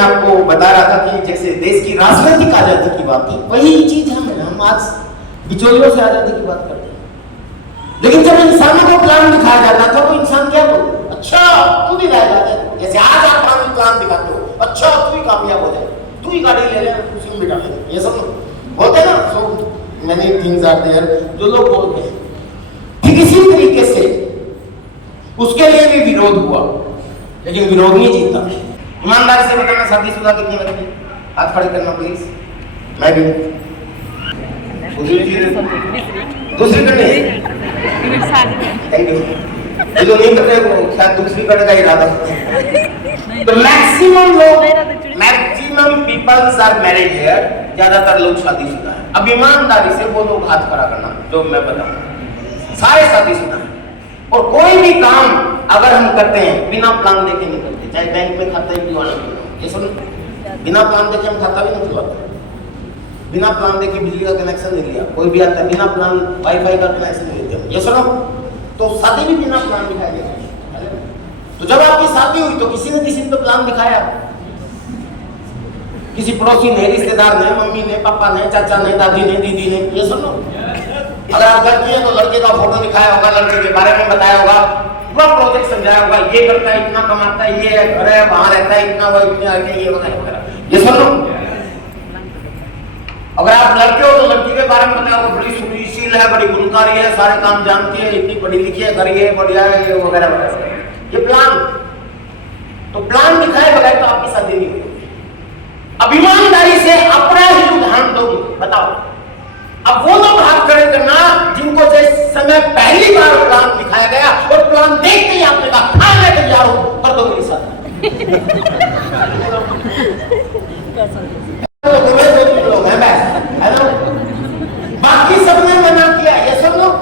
आपको बता रहा था कि जैसे देश की राजनीतिक आजादी की बात थी, वही चीज हम आज बिचौलियों से आजादी की बात करते हैं। लेकिन जब इंसानों को प्लान दिखाया जाता था तो इंसान क्या बोलते, अच्छा तू भी लाया जाता है। जैसे आज आप हमें प्लान दिखाते हो, अच्छा तू ही कामयाब हो जाए, तू ही गाड़ी ले ले, उसी में बिठा ले, ये सब बोलते हैं ना। So many things are there जो लोग बोलते हैं। ठीक इसी तरीके से उसके लिए भी विरोध हुआ, लेकिन विरोध नहीं जीता। ईमानदारी से बताना, शादीशुदा कितनी बच्ची? हाथ खड़े करना प्लीज। मैं भी दूसरी करनी है। Thank you. जो नहीं कर रहे वो शायद दूसरी करने का इरादा। तो maximum peoples are married here, ज्यादातर लोग शादीशुदा हैं। अब ईमानदारी से वो लोग हाथ खड़ा करना जो मैं बताऊं, सारे शादीशुदा हैं। और कोई भी काम अगर हम करते हैं बिना प्लान देखे नहीं करते, चाहे बैंक में खाता ही खुलवाना क्यों, ये सुन, बिना प्लान देखे हम खाता भी नहीं खुलवाते, बिना प्लान देखे बिजली का कनेक्शन नहीं लिया, कोई भी आता है बिना प्लान वाईफाई का कनेक्शन नहीं लेते, ये सुनो। तो शादी भी बिना प्लान दिखाई देगा। तो जब आपकी शादी हुई तो किसी ने तो प्लान दिखाया, किसी पड़ोसी ने, रिश्तेदार ने, मम्मी ने, पापा ने, चाचा ने, दादी ने, दीदी ने, ये सुनो। अगर आप लड़की है तो लड़के का फोटो दिखाया होगा, लड़के के बारे में बताया होगा, पूरा प्रोजेक्ट समझाया होगा, ये करता है, इतना कमाता है, ये घर है, वहां रहता है, इतना वो इतने आगे, ये वगैरह, ये सुनो। अगर आप लड़के हो तो लड़की के बारे में बताया होगा, बड़ी सुशील है, बड़ी गुणकारी है, सारे काम जानती है, इतनी पढ़ी लिखी है, घर ये बढ़िया है, ये वगैरह वगैरह, ये प्लान। तो प्लान दिखाए बगैर तो आपकी शादी नहीं होगी। अब ईमानदारी से अपना ही उदाहरण दोगे, बताओ। अब वो लोग हाथ खड़े करना जिनको जिस समय पहली बार प्लान दिखाया गया और प्लान देखते ही आपने कहा हाँ मैं तैयार हूं, कर दो मेरे साथ। लोग हैं बस, बाकी सबने मना किया, ये सब लोग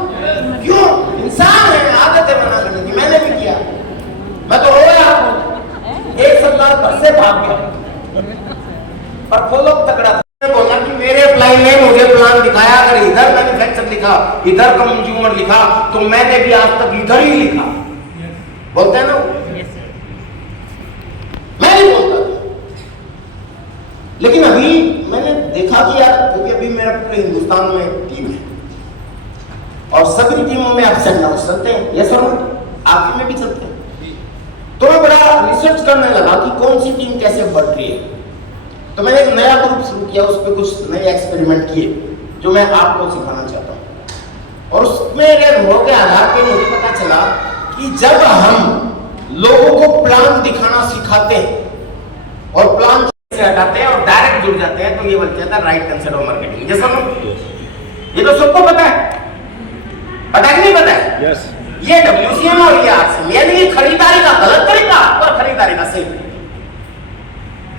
क्यों? इंसान है, आदत है मना करने की, मैंने भी किया। मैं तो रोया, एक सप्ताह घर से भाग गया, पर वो लोग तगड़ा बोला कि मेरे अप्लाई ने मुझे प्लान दिखाया, अगर इधर मैन्युफैक्चर लिखा, इधर कंज्यूमर लिखा, तो मैंने भी आज तक इधर ही लिखा। बोलते हैं ना, मैं नहीं बोलता। लेकिन अभी मैंने देखा कि यार, क्योंकि अभी मेरा पूरे हिंदुस्तान में टीम है और सभी टीमों में अप्स एंड डाउन्स चलते हैं, ये सब आपकी में भी चलते हैं। तो मैं बड़ा रिसर्च करने लगा कि कौन सी टीम कैसे बढ़ रही है। तो मैंने एक नया ग्रुप शुरू किया, उस पर कुछ नए एक्सपेरिमेंट किए जो मैं आपको सिखाना चाहता हूँ। और उसमें अनुभव के आधार पर मुझे पता चला कि जब हम लोगों को प्लान दिखाना सिखाते हैं और प्लान से हटाते हैं और डायरेक्ट जुड़ जाते हैं, तो ये बन जाता है राइट कंसेप्ट ऑफ मार्केटिंग। जैसा ये तो सबको पता है, पता कि नहीं पता है? yes. ये WCM और ये RCM, यानी खरीदारी का गलत तरीका और खरीदारी का सही।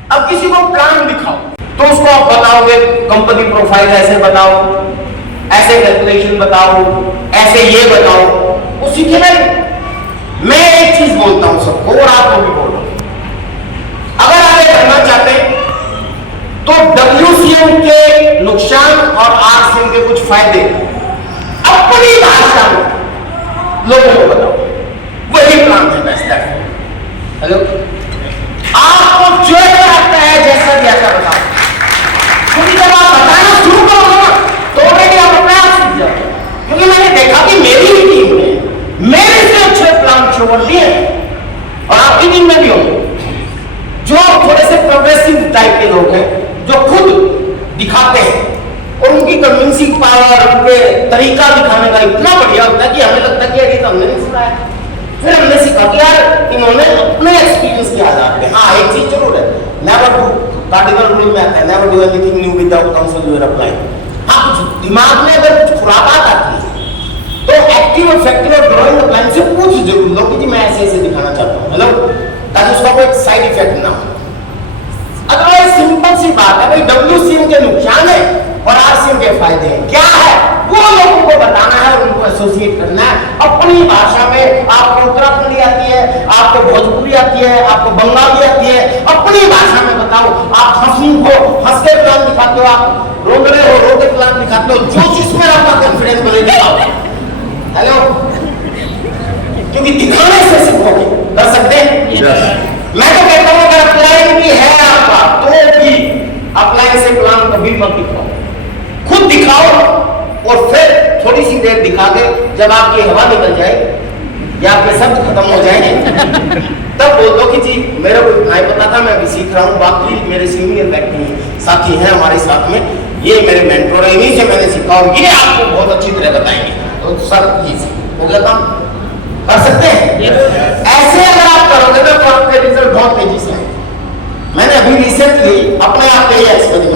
अब किसी को प्लान दिखाओ तो उसको आप बताओगे कंपनी प्रोफाइल ऐसे बताओ, ऐसे कैलकुलेशन बताओ, ऐसे ये बताओ, वो सीखेगा नहीं। मैं एक चीज बोलता हूं सबको और आपको भी बोल रहा हूं, अगर आगे बढ़ना चाहते हैं तो WCM के नुकसान और RCM के कुछ फायदे अपनी भाषा में लोगों को बताओ, वही प्लान है बेस्ट है। हेलो, आपको जो लगता है जैसा भी ऐसा बताओ, क्योंकि जब आप बताना शुरू करोगे ना तो ऑलरेडी आप अपने आप सीख जाओगे। क्योंकि मैंने देखा कि मेरी ही टीम ने मेरे से अच्छे प्लान छोड़ दिए और आपकी टीम में भी होंगे जो थोड़े से प्रोग्रेसिव टाइप के लोग हैं, जो खुद दिखाते हैं और उनकी कन्विंसिंग पावर, उनके तरीका दिखाने का इतना बढ़िया होता है कि हमें लगता है कि ये तो हमने नहीं सुना है। फिर हमने सीखा कि यार इन्होंने अपने एक्सपीरियंस के आधार पे, हाँ एक चीज जरूर है, नेवर डू, कार्डिनल रूल में आता है, never do anything new without council your apply. हाँ, कुछ दिमाग में अगर कुछ खुरापात आती है तो एक्टिव इफेक्टिव और ग्रोइंग प्लान से पूछ जरूर लो कि जी मैं ऐसे ऐसे दिखाना चाहता हूँ, हेलो, ताकि उसका कोई साइड इफेक्ट ना हो। अदरवाइज सिंपल सी बात है भाई, WCM के नुकसान है और RCM के फायदे हैं, क्या है वो लोगों को बताना है और उनको एसोसिएट करना है अपनी भाषा में। आपको उत्तराखंडी आती है, आपको भोजपुरी आती है, आपको बंगाली आती है, अपनी भाषा में बताओ। आप हंसी हो हंस के प्लान दिखाते हो, आप रो रहे हो रो के प्लान दिखाते हो, जो जिसमें आपका कॉन्फिडेंस बढ़ेगा। हेलो, क्योंकि दिखाने से सीखोगे, कर सकते हैं। मैं तो कहता हूं अगर प्लान भी है आपका तो भी अपलाइन से प्लान कभी मत दिखाओ, खुद दिखाओ और फिर थोड़ी सी देर दिखा के जब आपकी हवा निकल जाए या आपके शब्द खत्म हो जाएंगे तब बोल दो कि जी मेरे को नहीं पता था, मैं भी सीख रहा हूँ, बाकी मेरे सीनियर व्यक्ति साथी हैं हमारे साथ में, ये मेरे मेंटोर है, इन्हीं से मैंने सीखा और ये आपको बहुत अच्छी तरह बताएंगे। तो सर इजी हो गया काम, कर सकते हैं ऐसे अगर आप करोगे तो आपके रिजल्ट बहुत तेजी से आएंगे। मैंने अभी रिसेंटली अपने आप पे एक्सपीरियंस